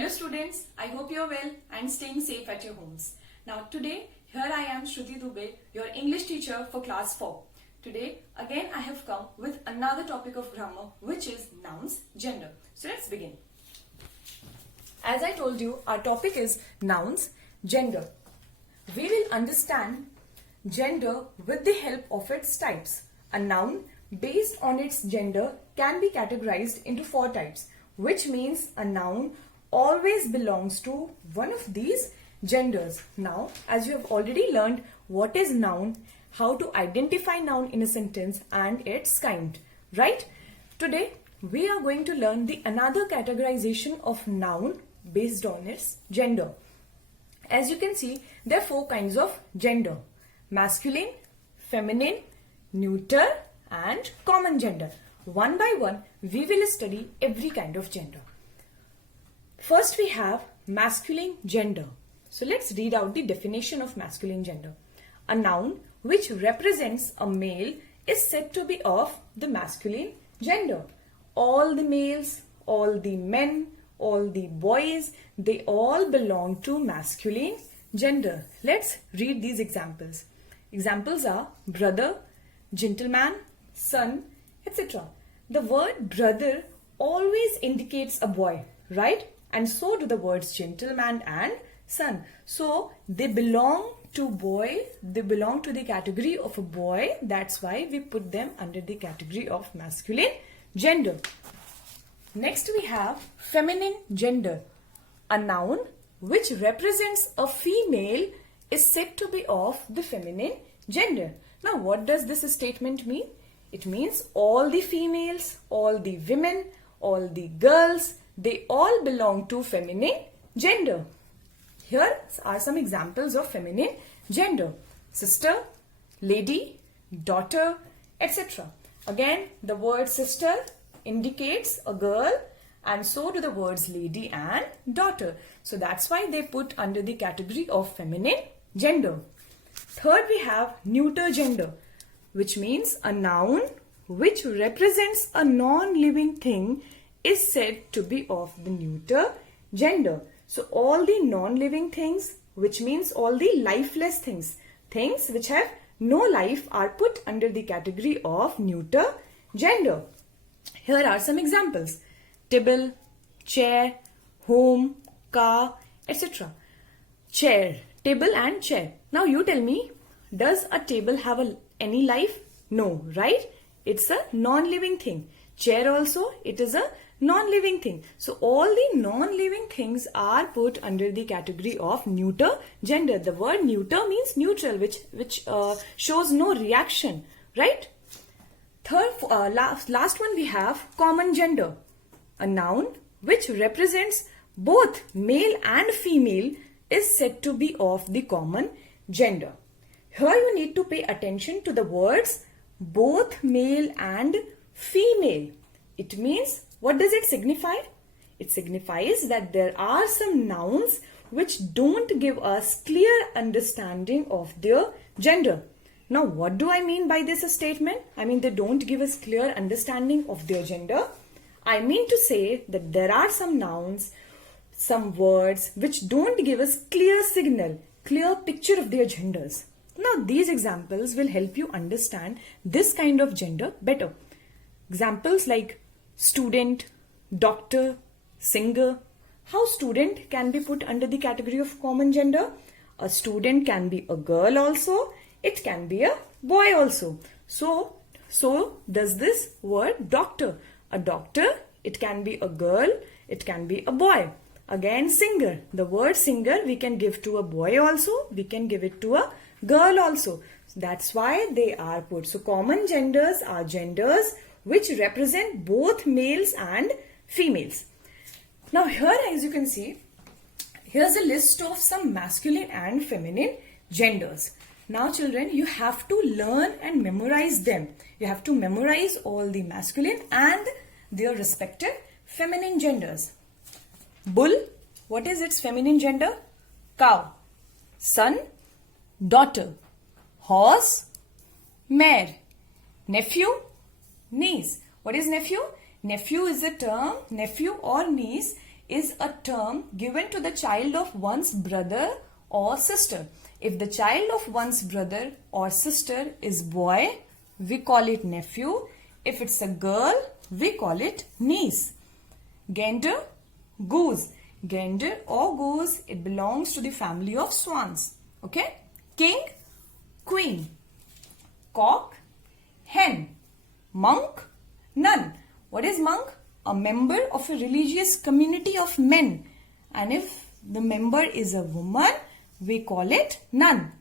Hello students, I hope you are well and staying safe at your homes. Now today, here I am Shruti Dubey, your English teacher for class 4. Today, again I have come with another topic of grammar, which is nouns, gender. So let's begin. As I told you, our topic is nouns, gender. We will understand gender with the help of its types. A noun based on its gender can be categorized into 4 types, which means a noun always belongs to one of these genders. Now, as you have already learned what is noun, how to identify noun in a sentence and its kind, right? Today, we are going to learn the another categorization of noun based on its gender. As you can see, there are 4 kinds of gender: masculine, feminine, neuter and common gender. One by one, we will study every kind of gender. First, we have masculine gender. So let's read out the definition of masculine gender. A noun which represents a male is said to be of the masculine gender. All the males, all the men, all the boys, they all belong to masculine gender. Let's read these examples. Examples are brother, gentleman, son, etc. The word brother always indicates a boy, right? And so do the words gentleman and son. So they belong to boy, they belong to the category of a boy. That's why we put them under the category of masculine gender. Next we have feminine gender. A noun which represents a female is said to be of the feminine gender. Now what does this statement mean? It means all the females, all the women, all the girls, they all belong to feminine gender. Here are some examples of feminine gender: sister, lady, daughter, etc. Again, the word sister indicates a girl, and so do the words lady and daughter. So that's why they put under the category of feminine gender. Third, we have neuter gender, which means a noun which represents a non-living thing is said to be of the neuter gender. So all the non-living things, which means all the lifeless things, things which have no life, are put under the category of neuter gender. Here are some examples: table, chair, home, car, etc. Chair, table and chair. Now you tell me, does a table have any life? No, right? It's a non-living thing. Chair also, it is a non-living thing. So all the non-living things are put under the category of neuter gender. The word neuter means neutral, which shows no reaction, right? Third, last one we have common gender. A noun which represents both male and female is said to be of the common gender. Here you need to pay attention to the words both male and female. It means, what does it signify? It signifies that there are some nouns which don't give us clear understanding of their gender. Now, what do I mean by this statement? I mean, they don't give us clear understanding of their gender. I mean to say that there are some nouns, some words which don't give us clear signal, clear picture of their genders. Now, these examples will help you understand this kind of gender better. Examples like student, doctor, singer. How student can be put under the category of common gender? A student can be a girl also. It can be a boy also. So does this word doctor. A doctor, it can be a girl, it can be a boy. Again, singer. The word singer we can give to a boy also. We can give it to a girl also. That's why they are put. So common genders are genders which represent both males and females. Now here, as you can see, here's a list of some masculine and feminine genders. Now children, you have to learn and memorize them. You have to memorize all the masculine and their respective feminine genders. Bull, what is its feminine gender? Cow. Son, daughter. Horse, mare. Nephew, niece. What is nephew? Nephew is a term, nephew or niece is a term given to the child of one's brother or sister. If the child of one's brother or sister is boy, we call it nephew. If it's a girl, we call it niece. Gander, goose. Gander or goose, it belongs to the family of swans. Okay? King, queen. Cock, hen. Monk, nun. What is monk? A member of a religious community of men. And if the member is a woman, we call it nun.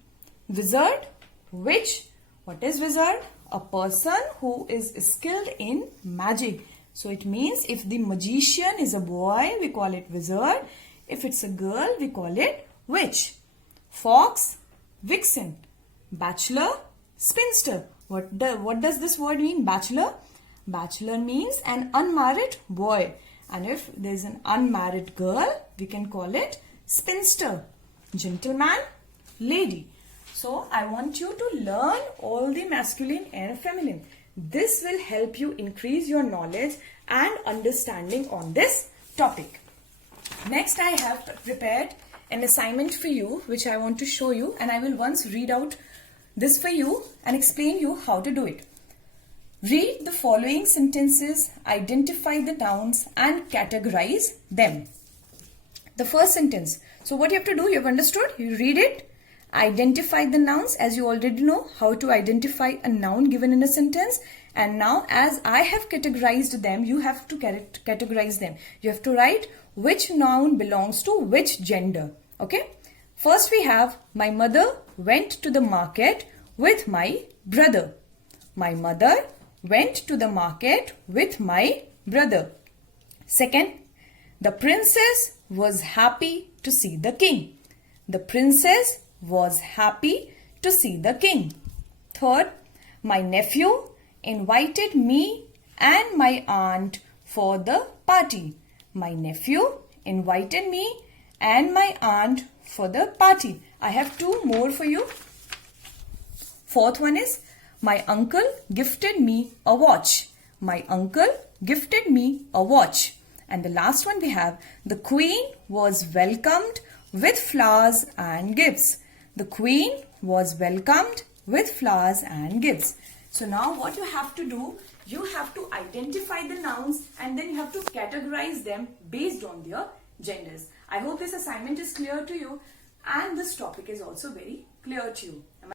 Wizard, witch. What is wizard? A person who is skilled in magic. So it means if the magician is a boy, we call it wizard. If it's a girl, we call it witch. Fox, vixen. Bachelor, spinster. What does this word mean, bachelor? Bachelor means an unmarried boy. And if there's an unmarried girl, we can call it spinster. Gentleman, lady. So I want you to learn all the masculine and feminine. This will help you increase your knowledge and understanding on this topic. Next, I have prepared an assignment for you which I want to show you, and I will once read out this for you and explain you how to do it. Read the following sentences, identify the nouns and categorize them. The first sentence. So what you have to do, you have understood, you read it, identify the nouns, as you already know how to identify a noun given in a sentence. And now as I have categorized them, you have to categorize them. You have to write which noun belongs to which gender. Okay. First we have, my mother went to the market with my brother. My mother went to the market with my brother. Second, the princess was happy to see the king. The princess was happy to see the king. Third, my nephew invited me and my aunt for the party. My nephew invited me and my aunt for the party. I have two more for you. Fourth one is, my uncle gifted me a watch. My uncle gifted me a watch. And the last one we have, the queen was welcomed with flowers and gifts. The queen was welcomed with flowers and gifts. So now what you have to do, you have to identify the nouns and then you have to categorize them based on their genders. I hope this assignment is clear to you and this topic is also very clear to you.